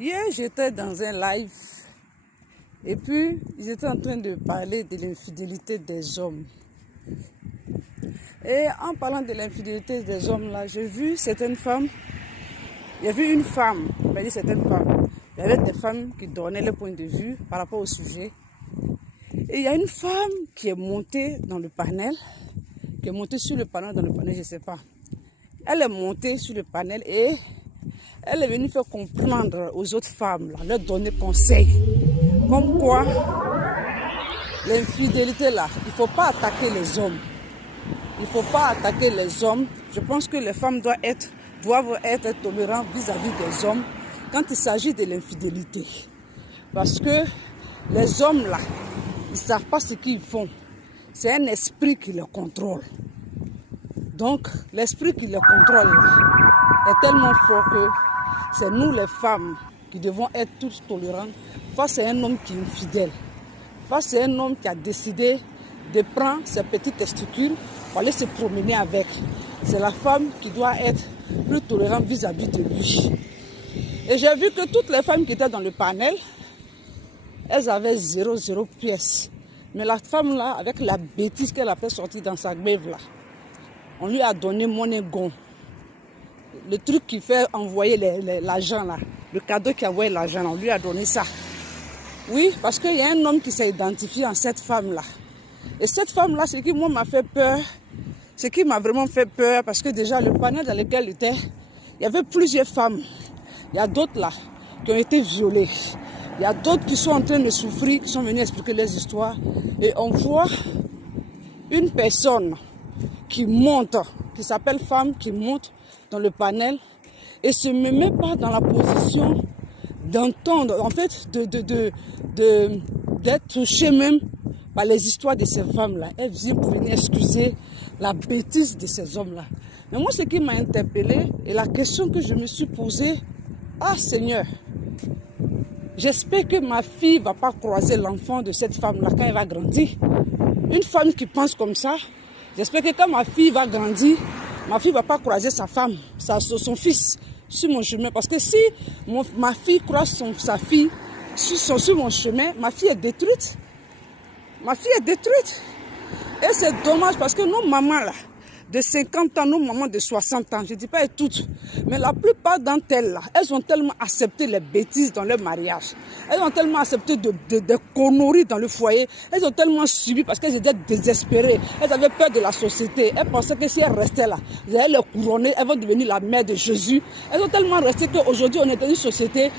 Hier, j'étais dans un live et puis ils étaient en train de parler de l'infidélité des hommes. Et en parlant de l'infidélité des hommes, là, j'ai vu certaines femmes. Il y avait une femme, on va dire certaines femmes. Il y avait des femmes qui donnaient leur point de vue par rapport au sujet. Et il y a une femme qui est montée dans le panel, qui est montée sur le panel, je ne sais pas. Elle est montée sur le panel et elle est venue faire comprendre aux autres femmes, là, leur donner conseil. Comme quoi, l'infidélité là, il ne faut pas attaquer les hommes. Il ne faut pas attaquer les hommes. Je pense que les femmes doivent être tolérantes vis-à-vis des hommes quand il s'agit de l'infidélité. Parce que les hommes là, ils ne savent pas ce qu'ils font. C'est un esprit qui les contrôle. Donc, l'esprit qui les contrôle là, est tellement fort que c'est nous les femmes qui devons être toutes tolérantes face à un homme qui est infidèle. Face à un homme qui a décidé de prendre ses petites testicules pour aller se promener avec. C'est la femme qui doit être plus tolérante vis-à-vis de lui. Et j'ai vu que toutes les femmes qui étaient dans le panel, elles avaient 0 pièce. Mais la femme là, avec la bêtise qu'elle a fait sortir dans sa grève là, on lui a donné monégon. Le truc qui fait envoyer l'argent là, le cadeau qui envoie l'argent, on lui a donné ça. Oui, parce qu'il y a un homme qui s'est identifié en cette femme là. Et cette femme là, ce qui moi m'a fait peur, ce qui m'a vraiment fait peur, parce que déjà le panel dans lequel il était, il y avait plusieurs femmes. Il y a d'autres là qui ont été violées. Il y a d'autres qui sont en train de souffrir, qui sont venus expliquer leurs histoires. Et on voit une personne qui monte, qui s'appelle femme, qui monte dans le panel et se met pas dans la position d'entendre, en fait, d'être touchée même par les histoires de ces femmes-là. Elle vient pour venir excuser la bêtise de ces hommes-là. Mais moi, ce qui m'a interpellée et la question que je me suis posée, ah Seigneur, j'espère que ma fille ne va pas croiser l'enfant de cette femme-là quand elle va grandir. Une femme qui pense comme ça, j'espère que quand ma fille va grandir, ma fille ne va pas croiser sa femme, son fils sur mon chemin. Parce que si ma fille croise sa fille sur mon chemin, ma fille est détruite. Ma fille est détruite. Et c'est dommage parce que nos mamans là, de 50 ans, nos mamans de 60 ans, je ne dis pas toutes, mais la plupart d'entre elles, là, elles ont tellement accepté les bêtises dans leur mariage. Elles ont tellement accepté de conneries dans le foyer. Elles ont tellement subi parce qu'elles étaient désespérées. Elles avaient peur de la société. Elles pensaient que si elles restaient là, elles allaient les couronner, elles vont devenir la mère de Jésus. Elles ont tellement resté qu'aujourd'hui, on est dans une société